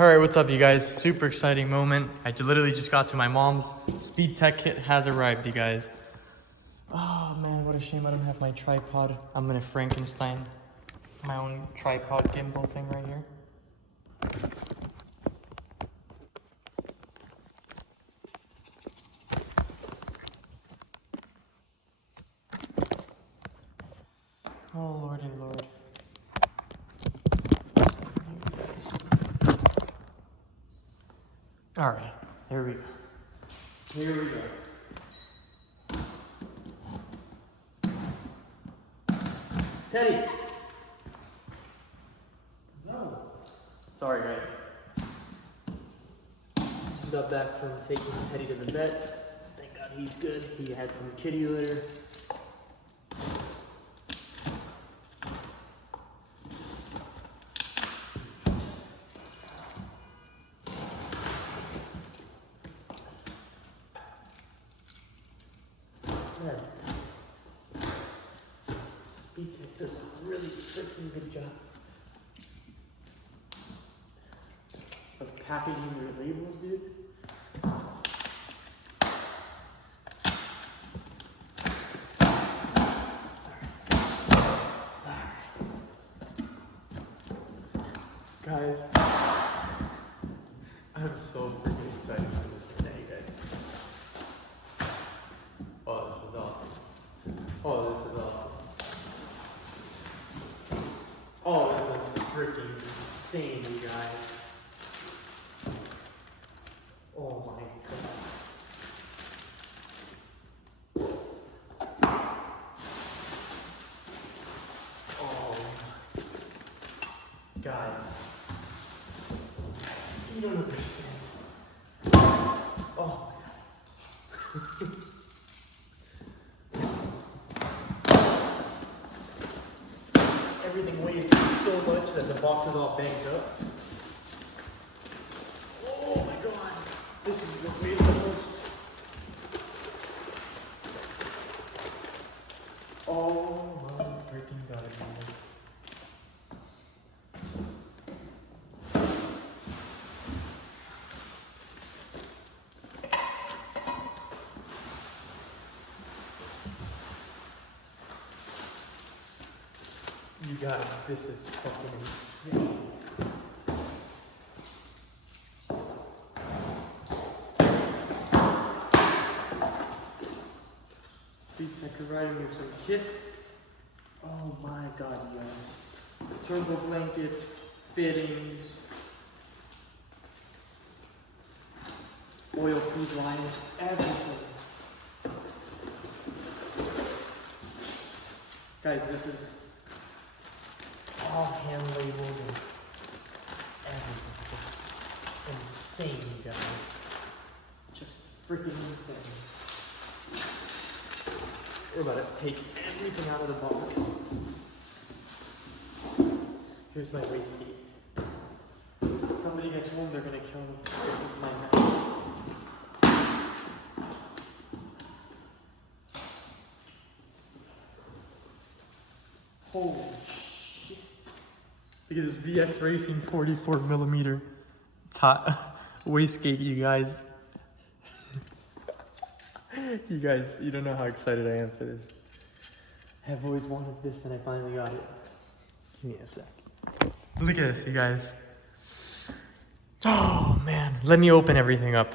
All right, what's up, you guys? Super exciting moment. I literally just got to my mom's. Speedtech kit has arrived, you guys. Oh man, what a shame I don't have my tripod. I'm gonna Frankenstein my own tripod gimbal thing right here. Oh Lord and Lord. All right, here we go. Here we go. Teddy! No. Sorry, guys. Just got back from taking Teddy to the vet. Thank God he's good. He had some kitty litter. Man. Speedtech does a really freaking good job of packaging their labels, dude. Guys, I'm so freaking excited for this today, guys. Oh, this is awesome. Oh, this is awesome. Oh, this is freaking insane, you guys. Oh my god. Oh my. Guys. You don't understand. Oh my god. Everything weighs so much that the box is all banked up. Oh my god. This is what weighs the most. Oh my freaking god, guys. You guys, this is fucking insane. Speedtech providing me some kit. Oh my god, you guys. Turbo blankets, fittings, oil food lines, everything. Guys, this is all hand labeled and everything. Just insane, you guys. Just freaking insane. We're about to take everything out of the box. Here's my wastegate. If somebody gets home, they're gonna kill me with my mouse. Holy shit. Look at this VS Racing 44mm wastegate, you guys. You guys, you don't know how excited I am for this. I've always wanted this and I finally got it. Give me a sec. Look at this, you guys. Oh man, let me open everything up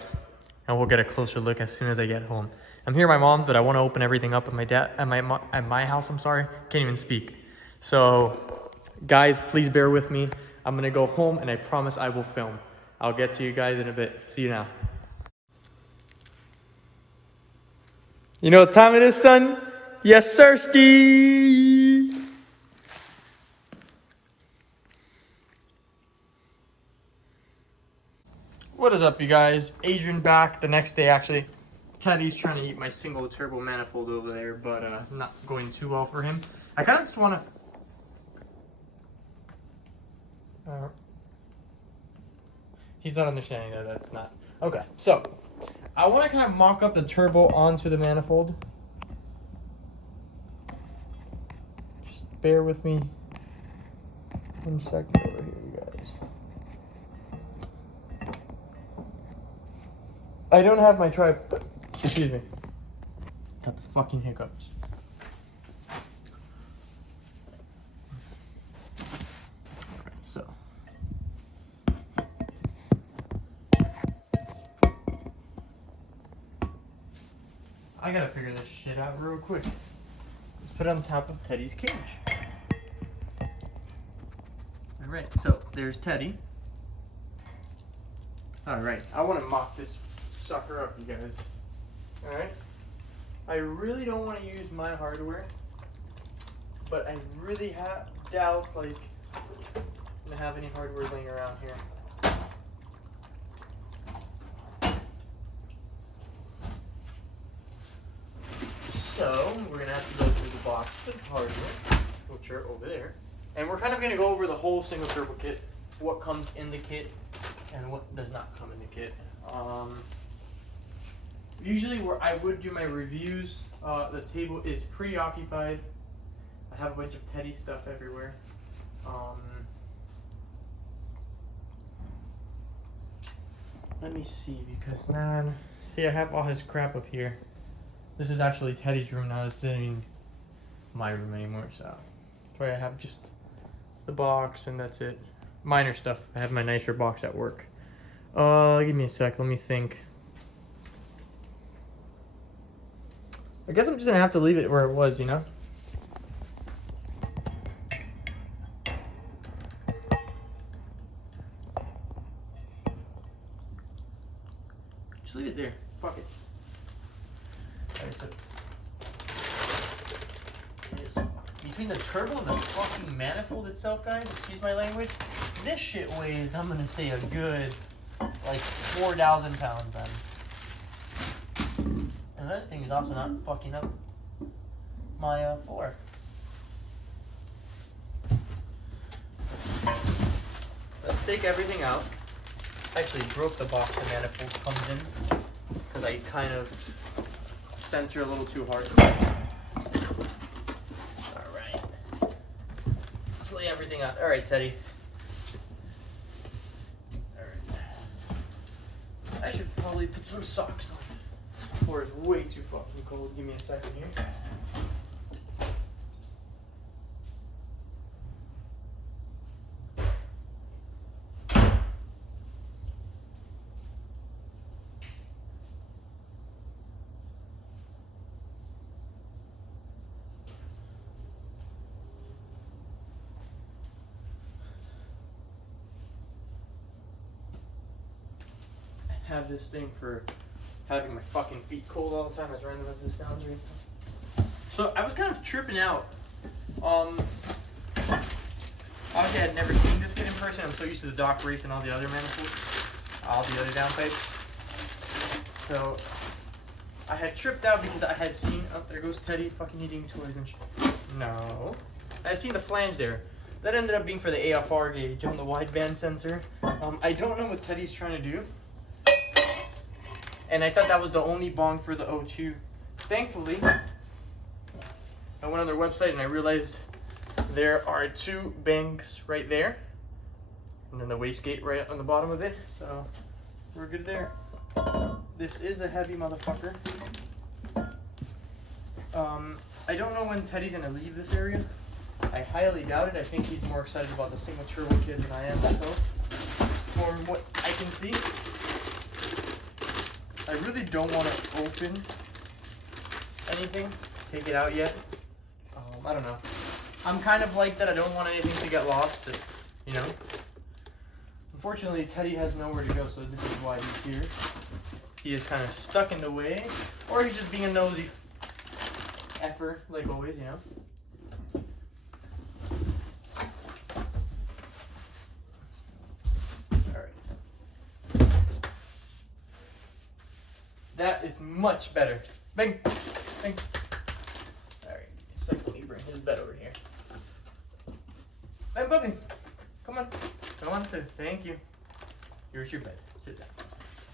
and we'll get a closer look as soon as I get home. I'm here with my mom, but I want to open everything up at my house, I'm sorry. Can't even speak. So, guys, please bear with me. I'm gonna go home and I promise I will film. I'll get to you guys in a bit. See you now. You know what time it is, son? Yes, sirski. What is up, you guys? Adrian back the next day, actually. Teddy's trying to eat my single turbo manifold over there, but not going too well for him. I kind of just want to... he's not understanding that that's not... Okay, so I want to kind of mock up the turbo onto the manifold. Just bear with me 1 second over here, you guys. I don't have my tripod. Excuse me. Got the fucking hiccups. Alright, so. I gotta figure this shit out real quick. Let's put it on top of Teddy's cage. Alright, so there's Teddy. Alright, I want to mock this sucker up, you guys. Alright? I really don't want to use my hardware, but I really doubt, like, I'm going to have any hardware laying around here. So, we're going to have to go through the box of hardware, which are over there. And we're kind of going to go over the whole single turbo kit, what comes in the kit, and what does not come in the kit. Usually where I would do my reviews, the table is preoccupied. I have a bunch of Teddy stuff everywhere. Let me see, because man, see, I have all his crap up here. This is actually Teddy's room now. This isn't even my room anymore, so that's why I have just the box and that's it. Minor stuff. I have my nicer box at work. Give me a sec. Let me think. I guess I'm just gonna have to leave it where it was, you know? Just leave it there. Fuck it. Alright, so between the turbo and the fucking manifold itself, guys, excuse my language, this shit weighs, I'm gonna say, a good, like, 4,000 pounds, man. Another thing is also not fucking up my floor. Let's take everything out. I actually broke the box the manifold comes in because I kind of center a little too hard. Alright. Let's lay everything out. Alright, Teddy. Alright. I should probably put some socks on. The floor is way too fucking cold. Give me a second here. Have this thing for having my fucking feet cold all the time, as random as this sounds right now. So I was kind of tripping out. Obviously I had never seen this kit in person. I'm so used to the dock race and all the other manifolds, all the other downpipes. So I had tripped out because I had seen, oh, there goes Teddy fucking eating toys and shit. No. I had seen the flange there. That ended up being for the AFR gauge on the wideband sensor. I don't know what Teddy's trying to do. And I thought that was the only bong for the O2. Thankfully, I went on their website and I realized there are two bangs right there. And then the wastegate right on the bottom of it. So we're good there. This is a heavy motherfucker. I don't know when Teddy's gonna leave this area. I highly doubt it. I think he's more excited about the single turbo kit than I am, so from what I can see. I really don't want to open anything, take it out yet. I don't know. I'm kind of like that. I don't want anything to get lost, you know. Unfortunately, Teddy has nowhere to go, so this is why he's here. He is kind of stuck in the way, or he's just being a nosy effer, like always, you know. That is much better. Bang! Bang! Alright, so let me bring his bed over here. Hey, puppy! Come on. Come on, thank you. Here's your bed. Sit down.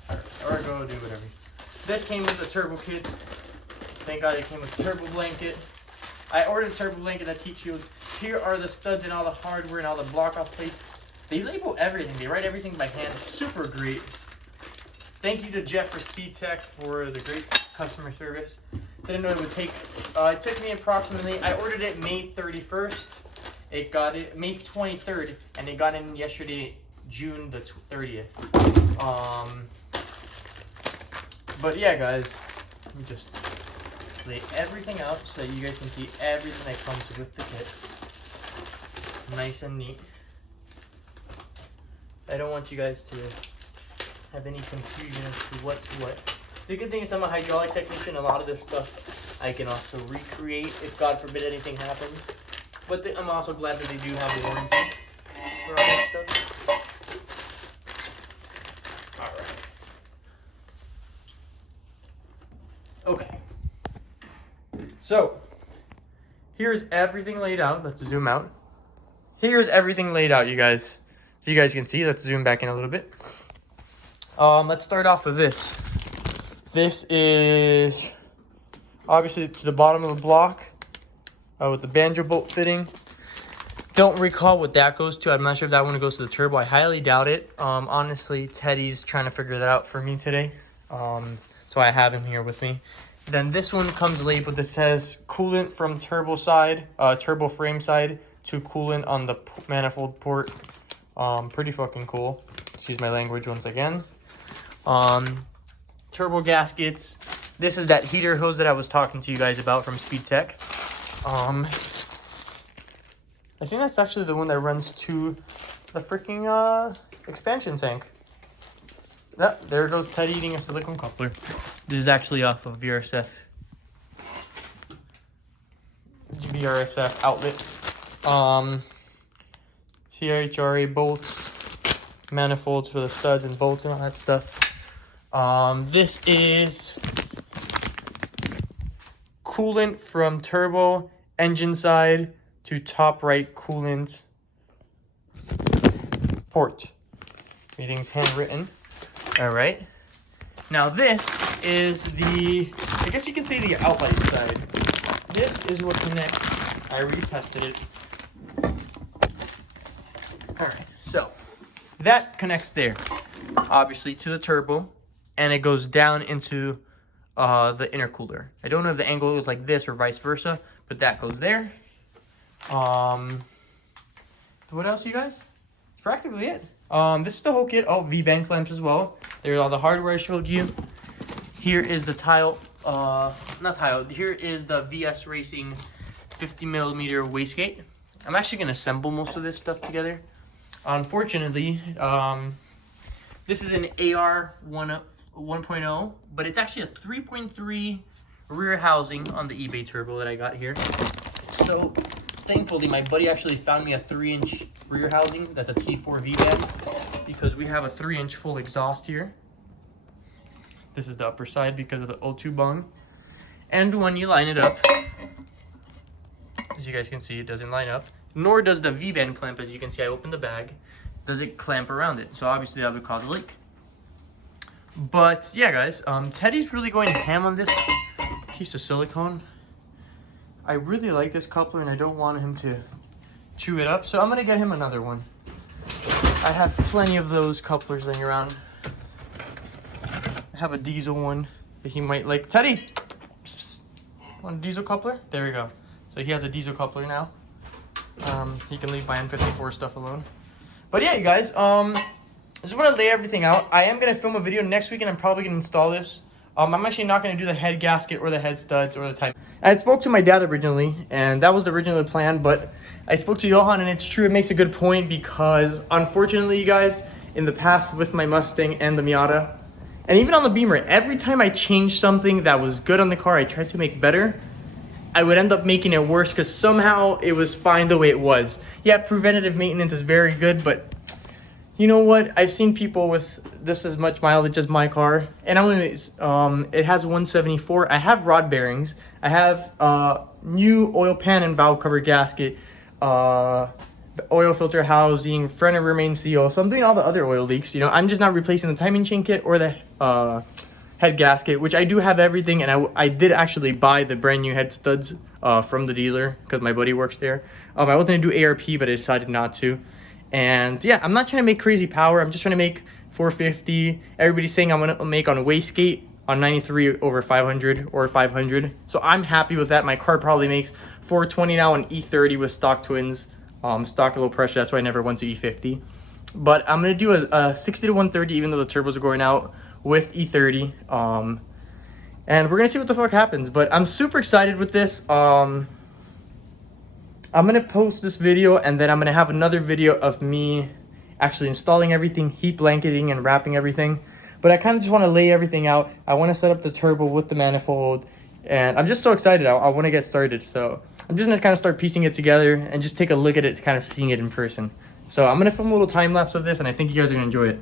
Alright, or go do whatever. This came with a turbo kit. Thank God it came with a turbo blanket. I ordered a turbo blanket that's heat shield. Here are the studs and all the hardware and all the block off plates. They label everything. They write everything by hand. Super great. thank you to Jeff for Speedtech for the great customer service. Didn't know it would take, it took me approximately, I ordered it May 31st. It got it May 23rd, and it got in yesterday, June the 30th. But yeah, guys, let me just lay everything out so that you guys can see everything that comes with the kit. Nice and neat. I don't want you guys to have any confusion as to what's what. The good thing is I'm a hydraulic technician. A lot of this stuff I can also recreate if God forbid anything happens. But I'm also glad that they do have a warranty for all this stuff. Alright. Okay. So, here's everything laid out. Let's zoom out. Here's everything laid out, you guys. So you guys can see. Let's zoom back in a little bit. Let's start off with this. This is obviously to the bottom of the block with the banjo bolt fitting. Don't recall what that goes to. I'm not sure if that one goes to the turbo. I highly doubt it. Honestly, Teddy's trying to figure that out for me today. So I have him here with me. Then this one comes labeled that says coolant from turbo side, turbo frame side to coolant on the manifold port. Pretty fucking cool. Excuse my language once again. Turbo gaskets. This is that heater hose that I was talking to you guys about from Speedtech. I think that's actually the one that runs to the freaking expansion tank. Yep, there goes Teddy eating a silicone coupler. This is actually off of VRSF outlet. CHRA bolts, manifolds for the studs and bolts and all that stuff. This is coolant from turbo engine side to top right coolant port. Everything's handwritten. All right. Now this is the, I guess you can say the outlet side. This is what connects. I retested it. All right. So that connects there, obviously to the turbo, and it goes down into the intercooler. I don't know if the angle is like this or vice versa, but that goes there. What else, you guys? It's practically it. This is the whole kit. Oh, V-band clamps as well. There's all the hardware I showed you. Here is the tile, not tile. Here is the VS Racing 50mm wastegate. I'm actually gonna assemble most of this stuff together. Unfortunately, this is an AR 1.0, but it's actually a 3.3 rear housing on the eBay turbo that I got here. So thankfully, my buddy actually found me a 3-inch rear housing. That's a T4 V-band, because we have a 3-inch full exhaust here. This is the upper side because of the O2 bung. And when you line it up, as you guys can see, it doesn't line up. Nor does the V-band clamp. As you can see, I opened the bag. Does it clamp around it? So obviously that would cause a leak. But yeah, guys, Teddy's really going ham on this piece of silicone. I really like this coupler and I don't want him to chew it up, so I'm gonna get him another one. I have plenty of those couplers laying around. I have a diesel one that he might like. Teddy, want a diesel coupler? There we go. So he has a diesel coupler now. He can leave my N54 stuff alone. But yeah, you guys, I just want to lay everything out. I am going to film a video next week and I'm probably going to install this. I'm actually not going to do the head gasket or the head studs or the type. I spoke to my dad originally, and that was the original plan, but I spoke to Johan, and it's true, it makes a good point, because unfortunately, you guys, in the past with my Mustang and the Miata, and even on the Beamer, every time I changed something that was good on the car, I tried to make better, I would end up making it worse because somehow it was fine the way it was. Yeah, preventative maintenance is very good, but you know what? I've seen people with this as much mileage as my car. And anyways, it has 174. I have rod bearings. I have new oil pan and valve cover gasket, oil filter housing, front and rear main seal. So I'm doing all the other oil leaks. You know, I'm just not replacing the timing chain kit or the head gasket, which I do have everything, and I did actually buy the brand new head studs from the dealer because my buddy works there. I was going to do ARP, but I decided not to. And yeah, I'm not trying to make crazy power. I'm just trying to make 450. Everybody's saying I'm gonna make on wastegate on 93 over 500 or 500. So I'm happy with that. My car probably makes 420 now on E30 with stock twins, stock low pressure. That's why I never went to E50. But I'm gonna do a 60 to 130 even though the turbos are going out with E30. And we're gonna see what the fuck happens. But I'm super excited with this. I'm gonna post this video and then I'm gonna have another video of me actually installing everything, heat blanketing and wrapping everything. But I kind of just want to lay everything out. I want to set up the turbo with the manifold, and I'm just so excited. I want to get started. So I'm just gonna kind of start piecing it together and just take a look at it, kind of seeing it in person. So I'm gonna film a little time lapse of this, and I think you guys are gonna enjoy it.